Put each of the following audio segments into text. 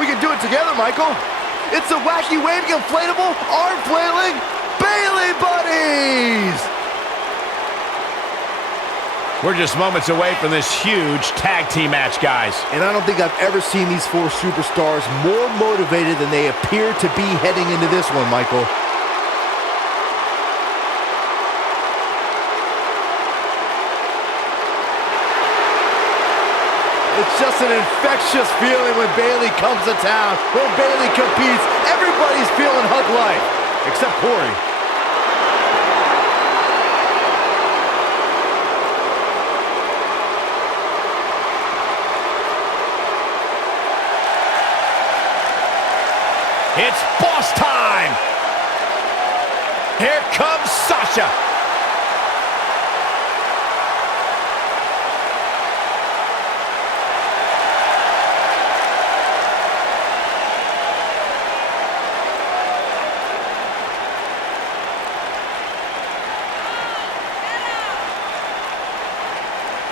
We can do it together, Michael. It's the wacky waving inflatable arm flailing Bayley buddies. We're just moments away from this huge tag team match, guys. And I don't think I've ever seen these four superstars more motivated than they appear to be heading into this one, Michael. It's just an infectious feeling when Bayley comes to town. When Bayley competes, everybody's feeling hug life, except Corey. It's boss time! Here comes Sasha!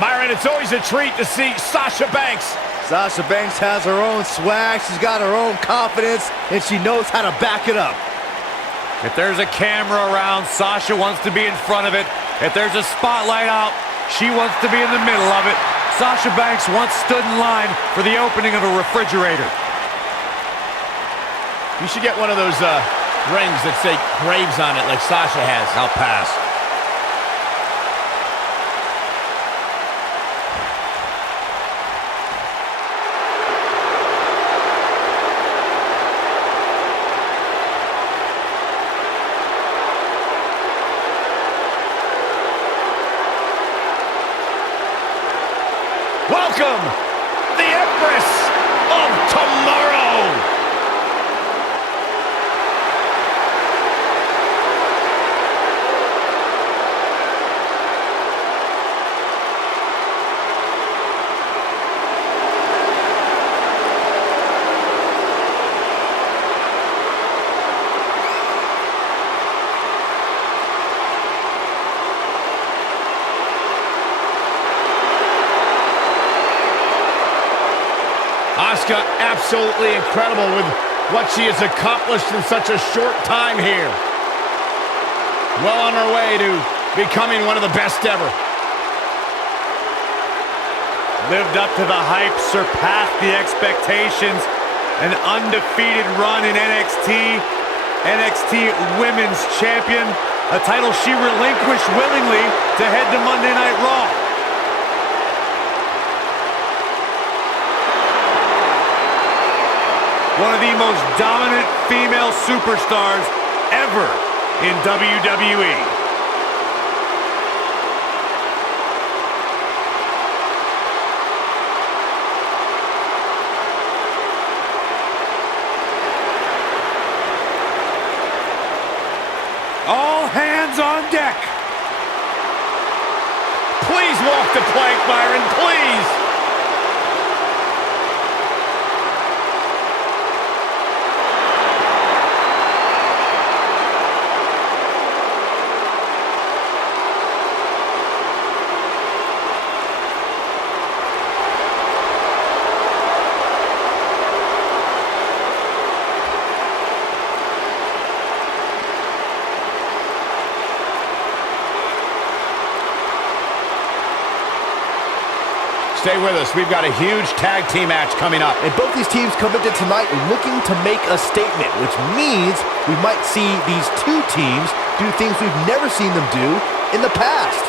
Byron, it's always a treat to see Sasha Banks. Sasha Banks has her own swag, she's got her own confidence, and she knows how to back it up. If there's a camera around, Sasha wants to be in front of it. If there's a spotlight out, she wants to be in the middle of it. Sasha Banks once stood in line for the opening of a refrigerator. You should get one of those rings that say Graves on it like Sasha has. I'll pass. Welcome, the Empress of Tomorrow! Asuka absolutely incredible with what she has accomplished in such a short time here. Well on her way to becoming one of the best ever. Lived up to the hype, surpassed the expectations. An undefeated run in NXT. NXT Women's Champion. A title she relinquished willingly to head to Monday Night Raw. One of the most dominant female superstars ever in WWE. All hands on deck. Please walk the plank, Byron, please. Stay with us. We've got a huge tag team match coming up. And both these teams come into tonight looking to make a statement, which means we might see these two teams do things we've never seen them do in the past.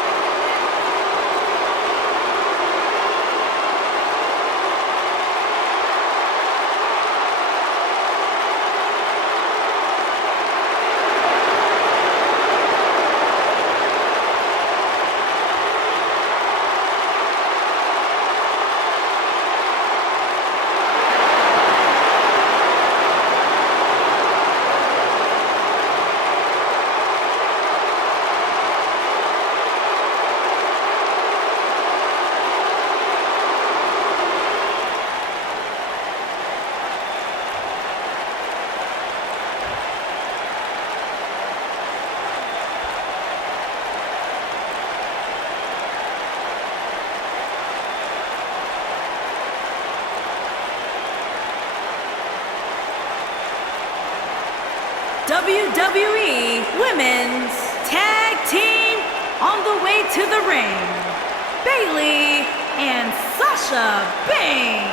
WWE Women's Tag Team on the way to the ring, Bayley and Sasha Banks.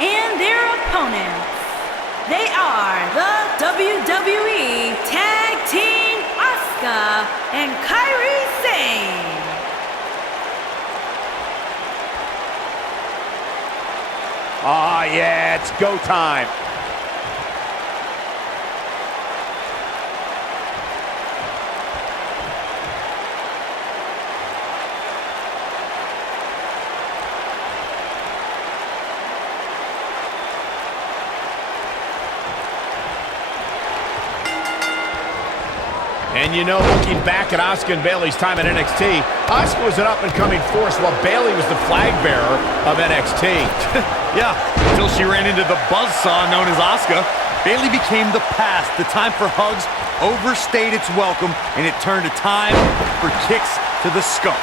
And their opponents, they are the WWE Tag Team Asuka and Kairi Sane. Ah, yeah, it's go time. And you know, looking back at Asuka and Bayley's time at NXT, Asuka was an up-and-coming force while Bayley was the flag bearer of NXT. Yeah, until she ran into the buzzsaw known as Asuka. Bayley became the past. The time for hugs overstayed its welcome, and it turned to time for kicks to the skull.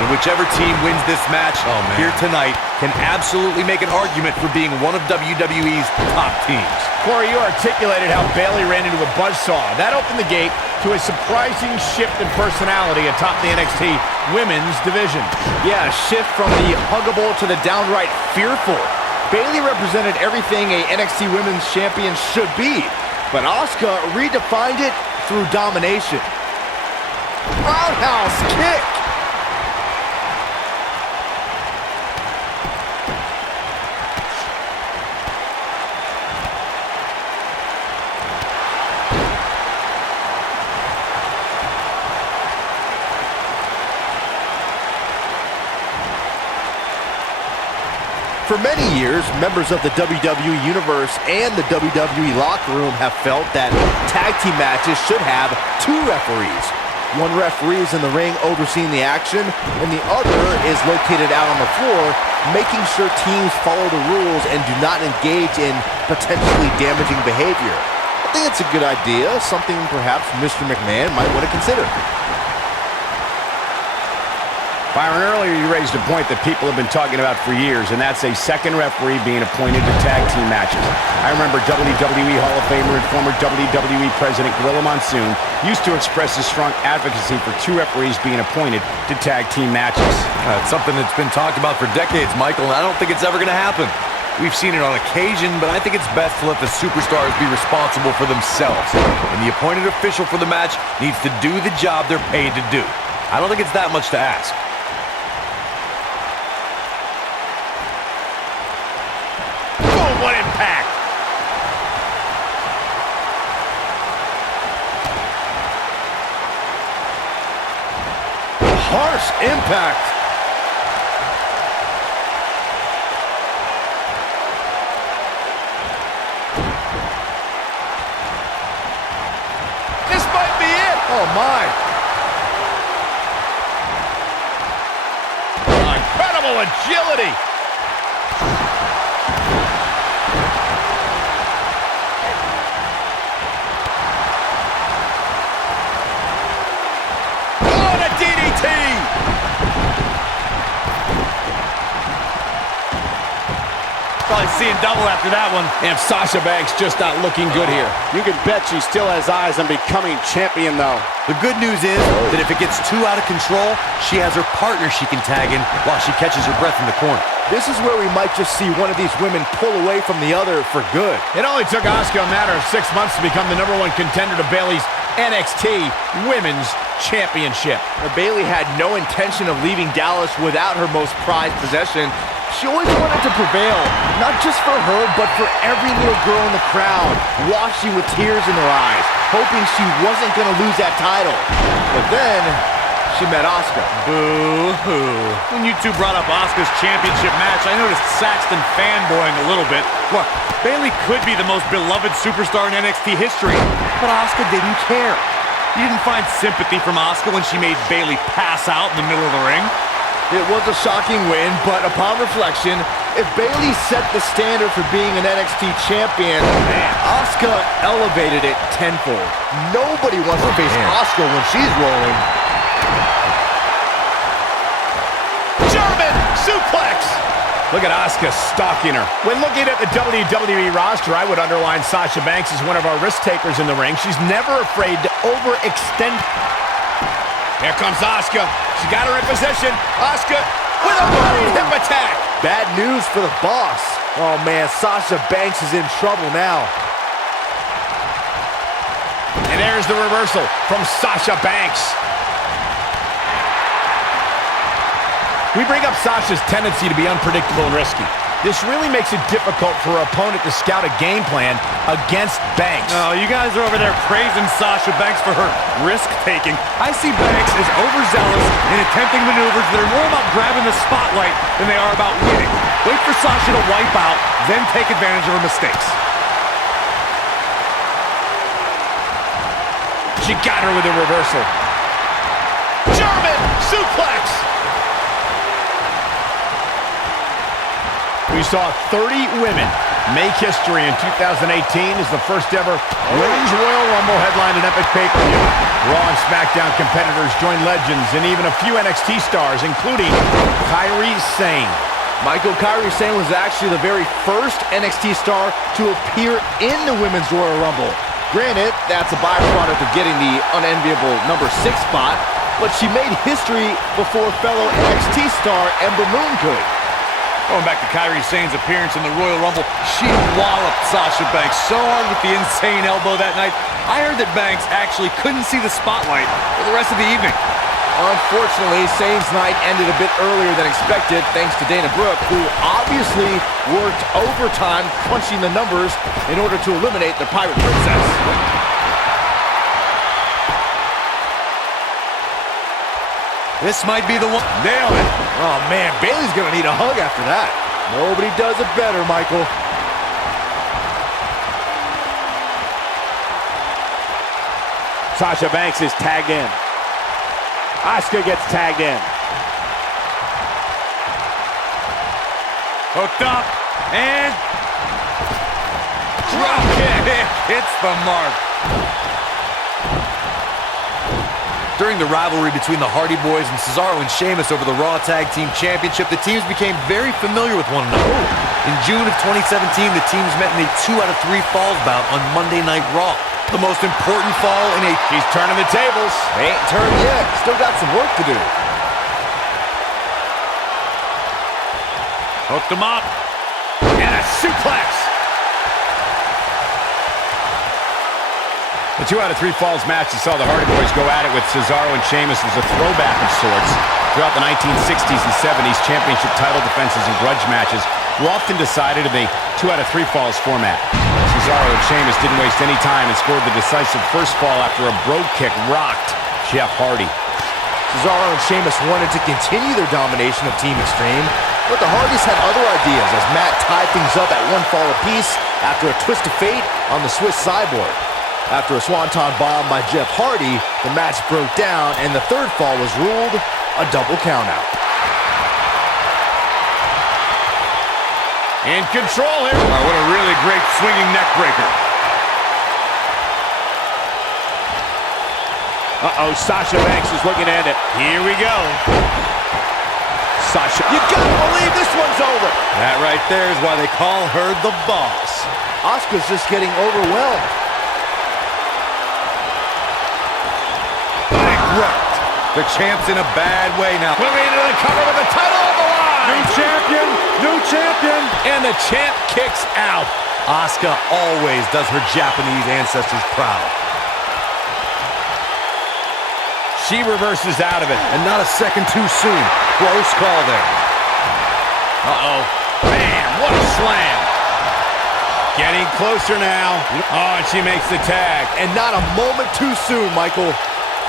And whichever team wins this match here tonight can absolutely make an argument for being one of WWE's top teams. Corey, you articulated how Bayley ran into a buzzsaw. That opened the gate to a surprising shift in personality atop the NXT women's division. Yeah, a shift from the huggable to the downright fearful. Bayley represented everything a NXT Women's Champion should be, but Asuka redefined it through domination. Roundhouse kick! For many years, members of the WWE Universe and the WWE locker room have felt that tag team matches should have two referees. One referee is in the ring overseeing the action, and the other is located out on the floor, making sure teams follow the rules and do not engage in potentially damaging behavior. I think it's a good idea, something perhaps Mr. McMahon might want to consider. Byron, earlier you raised a point that people have been talking about for years, and that's a second referee being appointed to tag team matches. I remember WWE Hall of Famer and former WWE President Gorilla Monsoon used to express his strong advocacy for two referees being appointed to tag team matches. It's something that's been talked about for decades, Michael, and I don't think it's ever going to happen. We've seen it on occasion, but I think it's best to let the superstars be responsible for themselves. And the appointed official for the match needs to do the job they're paid to do. I don't think it's that much to ask. What impact! Harsh impact! This might be it! Oh my! Incredible agility! Probably seeing double after that one. And Sasha Banks just not looking good here. You can bet she still has eyes on becoming champion, though. The good news is that if it gets too out of control, she has her partner she can tag in while she catches her breath in the corner. This is where we might just see one of these women pull away from the other for good. It only took Asuka a matter of 6 months to become the #1 contender to Bayley's NXT Women's Championship. Bayley had no intention of leaving Dallas without her most prized possession. She always wanted to prevail, not just for her, but for every little girl in the crowd, watching with tears in her eyes, hoping she wasn't going to lose that title. But then, she met Asuka. Boo-hoo. When you two brought up Asuka's championship match, I noticed Saxton fanboying a little bit. Look, Bayley could be the most beloved superstar in NXT history, but Asuka didn't care. You didn't find sympathy from Asuka when she made Bayley pass out in the middle of the ring. It was a shocking win, but upon reflection, if Bayley set the standard for being an NXT champion, Asuka elevated it tenfold. Nobody wants to face Asuka when she's rolling. German suplex! Look at Asuka stalking her. When looking at the WWE roster, I would underline Sasha Banks as one of our risk takers in the ring. She's never afraid to overextend. Here comes Asuka. She got her in position. Asuka with a running hip attack. Bad news for the boss. Oh man, Sasha Banks is in trouble now. And there's the reversal from Sasha Banks. We bring up Sasha's tendency to be unpredictable and risky. This really makes it difficult for her opponent to scout a game plan against Banks. Oh, you guys are over there praising Sasha Banks for her risk-taking. I see Banks as overzealous in attempting maneuvers that are more about grabbing the spotlight than they are about winning. Wait for Sasha to wipe out, then take advantage of her mistakes. She got her with a reversal. German suplex! We saw 30 women make history in 2018 as the first ever Women's Royal Rumble headlined an epic pay-per-view. Raw and SmackDown competitors joined legends and even a few NXT stars, including Kairi Sane. Michael, Kairi Sane was actually the very first NXT star to appear in the Women's Royal Rumble. Granted, that's a byproduct of getting the unenviable number 6 spot, but she made history before fellow NXT star Ember Moon could. Going back to Kairi Sane's appearance in the Royal Rumble, she walloped Sasha Banks so hard with the insane elbow that night. I heard that Banks actually couldn't see the spotlight for the rest of the evening. Unfortunately, Sane's night ended a bit earlier than expected thanks to Dana Brooke, who obviously worked overtime crunching the numbers in order to eliminate the Pirate Princess. This might be the one. Nailed it. Oh, man, Bayley's going to need a hug after that. Nobody does it better, Michael. Sasha Banks is tagged in. Asuka gets tagged in. Hooked up, and drop kick. Hits the mark. During the rivalry between the Hardy Boys and Cesaro and Sheamus over the Raw Tag Team Championship, the teams became very familiar with one another. In June of 2017, the teams met in a 2 out of 3 falls bout on Monday Night Raw. The most important fall in a... He's turning the tables. They ain't turned yet. Still got some work to do. Hooked him up. And a suplex. The 2 out of 3 falls match, you saw the Hardy Boys go at it with Cesaro and Sheamus, was a throwback of sorts. Throughout the 1960s and 70s, championship title defenses and grudge matches were often decided in the 2 out of 3 falls format. Cesaro and Sheamus didn't waste any time and scored the decisive first fall after a brogue kick rocked Jeff Hardy. Cesaro and Sheamus wanted to continue their domination of Team Extreme, but the Hardys had other ideas as Matt tied things up at 1 fall apiece after a twist of fate on the Swiss Cyborg. After a swanton bomb by Jeff Hardy, the match broke down and the 3rd fall was ruled a double countout. In control here. Oh, what a really great swinging neck breaker. Uh-oh, Sasha Banks is looking at it. Here we go. Sasha, You gotta believe this one's over. That right there is why they call her the boss. Asuka's just getting overwhelmed. Bankrupt. The champ's in a bad way now. Moving into the cover with the title on the line. New champion, new champion. And the champ kicks out. Asuka always does her Japanese ancestors proud. She reverses out of it. And not a second too soon. Close call there. Uh-oh. Man, what a slam. Getting closer now. Oh, and she makes the tag. And not a moment too soon, Michael.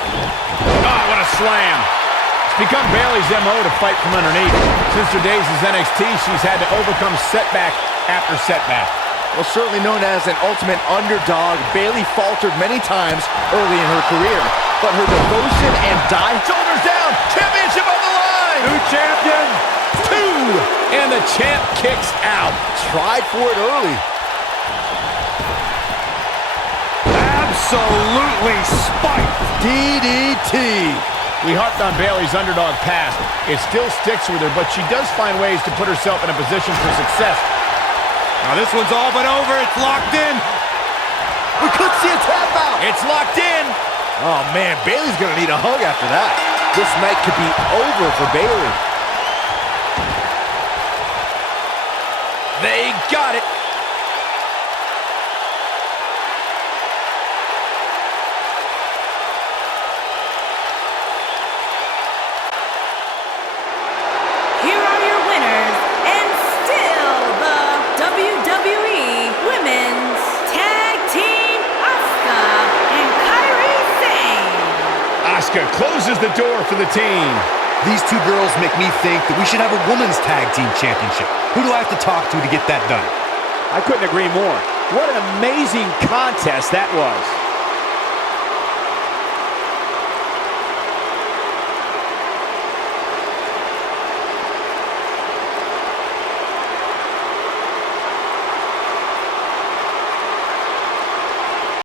Oh, what a slam. It's become Bayley's MO to fight from underneath. Since her days as NXT, she's had to overcome setback after setback. Well, certainly known as an ultimate underdog, Bayley faltered many times early in her career. But her devotion and Shoulders down. Championship on the line. New champion. 2. And the champ kicks out. tried for it early. Absolutely spiked. DDT. We harped on Bayley's underdog past. It still sticks with her, but she does find ways to put herself in a position for success. Now this one's all but over. It's locked in. We could see a tap out. It's locked in. Oh, man, Bayley's going to need a hug after that. This night could be over for Bayley. They got it. Here are your winners, and still the WWE Women's Tag Team, Asuka and Kairi Sane. Asuka closes the door for the team. These two girls make me think that we should have a women's tag team championship. Who do I have to talk to get that done? I couldn't agree more. What an amazing contest that was.